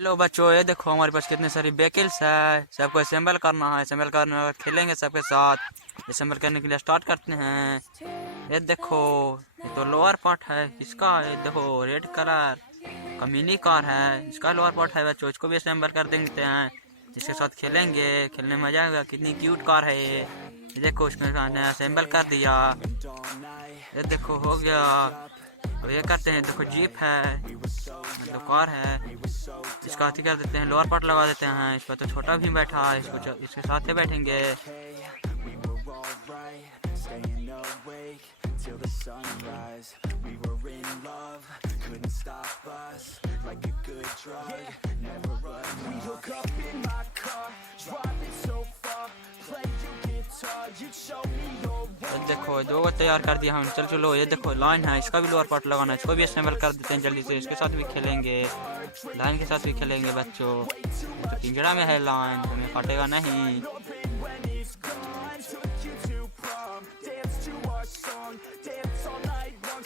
Hello बच्चों, ये देखो हमारे पास कितने सारी व्हीकल्स है। सबको असेंबल करना है। असेंबल करने के बाद खेलेंगे सबके साथ। असेंबल करने के लिए स्टार्ट करते हैं। ये देखो, ये तो लोअर पार्ट है इसका। ये देखो रेड कलर का मिनी कार है, इसका लोअर पार्ट है बच्चों। इसको भी असेंबल कर देते हैं, इसके साथ खेलेंगे। खेलने में मजा आएगा। कितनी क्यूट कार है ये देखो, इसमें मैंने असेंबल कर दिया। ये देखो हो गया। अब ये करते हैं, देखो जीप है, मतलब कार है। इसका अति कर देते हैं, लोअर पार्ट लगा देते हैं। इस पर तो छोटा भी बैठा है, इसके साथ ही बैठेंगे। ये देखो दो को तैयार कर दिया हम। चलो ये देखो लाइन है, इसका भी लोअर पार्ट लगाना है। इसको भी असेंबल कर देते हैं जल्दी से। इसके साथ भी खेलेंगे, लाइन के साथ भी खेलेंगे बच्चों। तो पिंजरा में है लाइन, हमें फटेगा नहीं।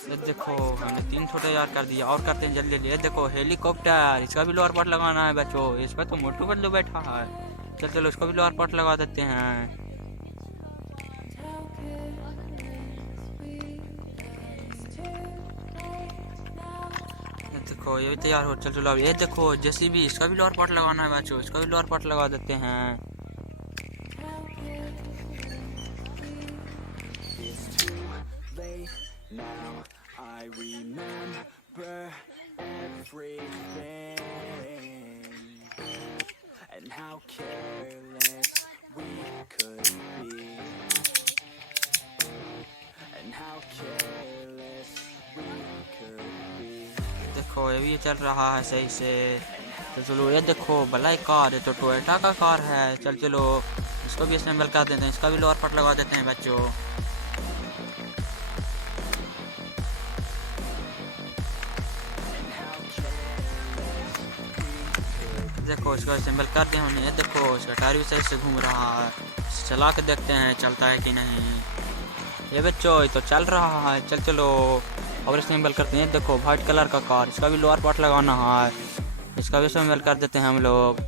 ये देखो हमने 3 छोटे तैयार कर दिया। और करते हैं जल्दी जल्दी। ये देखो हेलीकॉप्टर, इसका भी लोअर पार्ट लगाना है बच्चों। इस पर तो मोटू बदलू बैठा है। चलो इसको भी लोअर पार्ट लगा देते हैं। देखो ये भी तैयार हो। चलो अब ये देखो जेसीबी, इसका भी लोअर पार्ट लगाना है बच्चों। इसका भी लोअर पार्ट लगा देते हैं। देखो ये भी चल रहा है सही से। तो चलो ये देखो भलाई कार, ये तो टोयोटा का कार है। चलो इसको भी असेंबल कर देते हैं। इसका भी लोअर पार्ट लगा देते हैं बच्चों। देखो इसको असेंबल कर दिया हमने। ये देखो इसका टायर भी सही से घूम रहा है। चला के देखते हैं चलता है कि नहीं। ये बच्चों ये तो चल रहा है। चलो और असेंबल करते हैं। देखो वाइट कलर का कार, इसका भी लोअर पार्ट लगाना है। इसका भी असेंबल कर देते हैं हम लोग।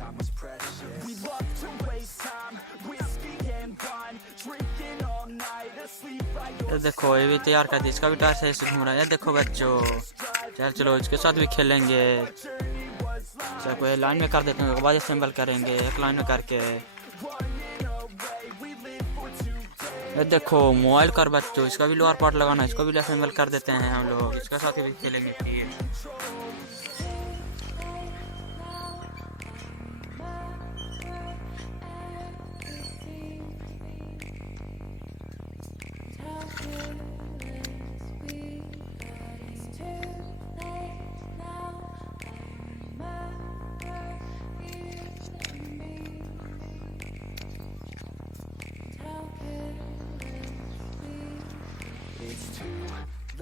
Time was precious. We love to waste time, whiskey and wine, drinking all night, asleep by your ये देखो ये भी तैयार कर दिया। इसका भी टायर सही से घूम रहा है। ये देखो बच्चों, चलो इसके साथ भी खेलेंगे। सबको ये लाइन में कर देते हैं, उसके बाद असेंबल करेंगे एक लाइन में करके। ये देखो मोबाइल कार बच्चों, इसका भी लोअर पार्ट लगाना है। इसको भी असेंबल कर देते हैं हम लोग। इसके साथ भी खेलेंगे फिर।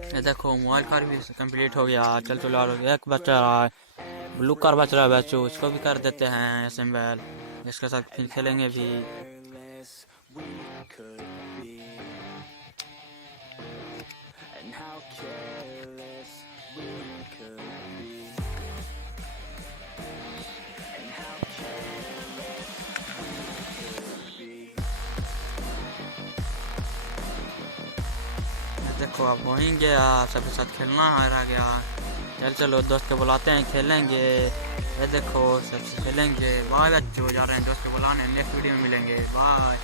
ये देखो मोबाइल कार भी कंप्लीट हो गया। चलो एक बच रहा है, ब्लू कार बच रहा है बच्चों। इसको भी कर देते हैं असेंबल। इसके साथ फिर खेलेंगे भी। देखो अब वहीं गया, सबके साथ खेलना हारा गया। चलो दोस्त के बुलाते हैं, खेलेंगे। ये देखो सबसे खेलेंगे। बाय बच्चों, जा रहे हैं दोस्त के बुलाने। नेक्स्ट वीडियो में मिलेंगे। बाय।